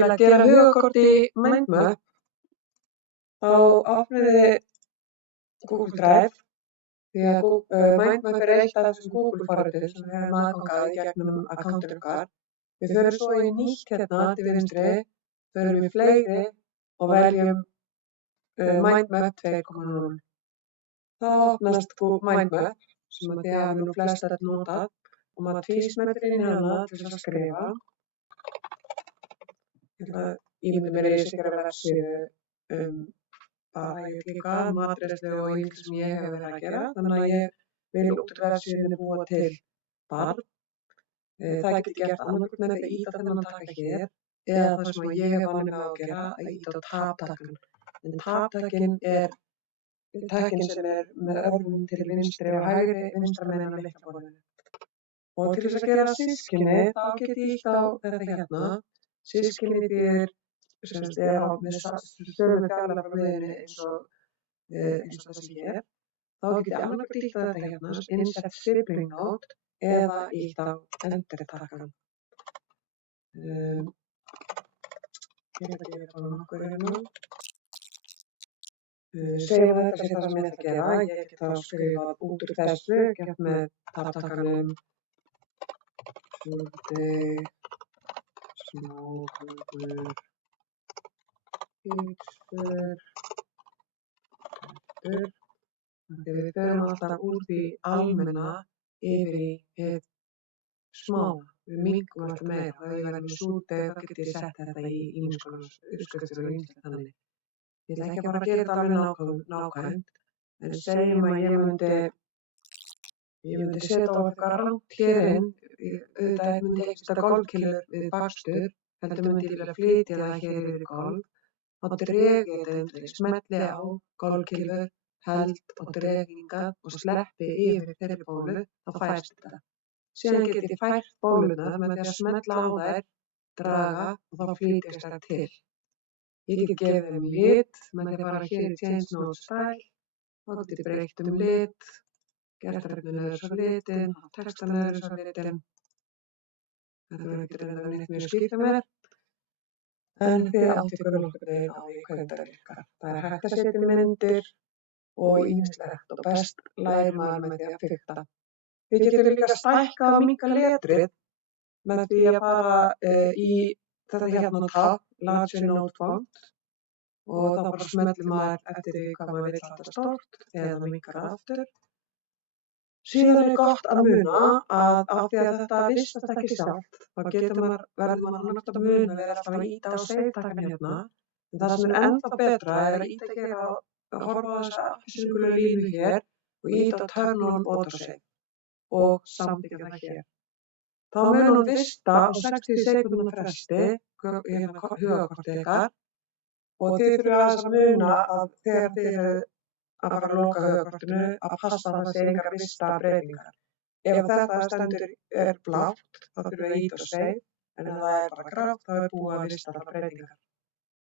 Til að gera hugakort í Mindmap þá opniði Google Drive því að Mindmap eitt af þessum Google-forritum sem við höfum aðgang að í gegnum akkántur okkar. Við förum svo í nýtt hérna til vinstri, förum í fleiri og veljum Mindmap 2.0. Þá opnast Mindmap sem að þið hafið nú flestar notað og maður tvísmettir inn í hana til þess að skrifa. Ég myndi mér að gera vefsíðu bara ég klika matreiðslu og ýmislegt sem ég hef verið að gera. Þannig að ég vil út úr vefsíðunni búa til barn. Það get ég gert annarkvort með því að ýta þennan takka hér eða það sem ég hef vanið með að gera að ýta á tab-takkan. En tab-takkin er takkin sem er með örfum til vinstri og hægri vinstra megin á lyklaborðinu. Og til þess að gera systkini þá get ég ýtt á þetta hérna. Systkini þýðir með sömu fjarlægð frá miðjunni eins og þessi hér. Þá get ég annarkvort ýtt á þetta hérna, insert sibling note eða ýtt á enter-takkan. Ég get að gera bara nokkur hérna. Segjum að þetta sé það sem ég ætla að gera. Ég get þá skrifað út úr þessu, gert með tab-takkanum Súldi, smákökur, pítsur, réttur. Þegar við förum alltaf úr því almenna yfir í hið smáa. Við minnkum alltaf meira. Ef ég verður með Súldi þá get ég sett þetta í ýmiss konar uppskriftir og ýmislegt þannig. Ég ætla ekki að fara að gera þetta alveg nákvæmt, en segjum að ég myndi setja á eitthvað rangt hér inn, auðvitað myndi ekki setja golfkýlur við bakstur, heldur myndi ég vilja flytja það hér yfir í golf, þá dreg ég þetta, smelli á golfkýlur, held og dreg hingað og sleppi yfir þeirri bólu, þá fæst þetta. Síðan get ég fært bólurnar með því að smella á þær, draga og þá flytjast þær til. Ég get gefið þeim lit með því að fara hér í Change Node Style, þá get ég breytt lit, gert þarna öðru litin, textan öðru litin. Þetta verður ekki reyndar neitt mjög skýrt með mér, en þið áttu ykkur nokkurn veginn á því hvernig þetta virkar. Það er hægt að setja myndir og ýmislegt og best lærir maður með því að fikta. Þið getur líka stækkað og minnka letrið með því að fara í þetta hérna tab, Large Node Font, og þá bara smellir maður eftir því hvað maður vill hafa stórt eða minnkar það aftur. Síðan er gott að muna að af því að þetta vistast ekki sjálft, þá verður maður annars að muna við alltaf að ýta á save-takkan hérna. En það sem er ennþá betra er að ýta hér að horfa á þessa appelsínugulu línu hér og ýta á turn on autosave og samþykkja það hér. Þá mun hún vista á 60 sekúndna fresti hugakortið ykkar og þið þurfið aðeins að muna að þegar þið eruð að fara að loka hugakortinu að passa að það sé engar vista breytingar. Ef þetta stendur er blátt þá þurfum við að ýta á save, en ef það er bara grátt þá er búið að vista þar breytingar.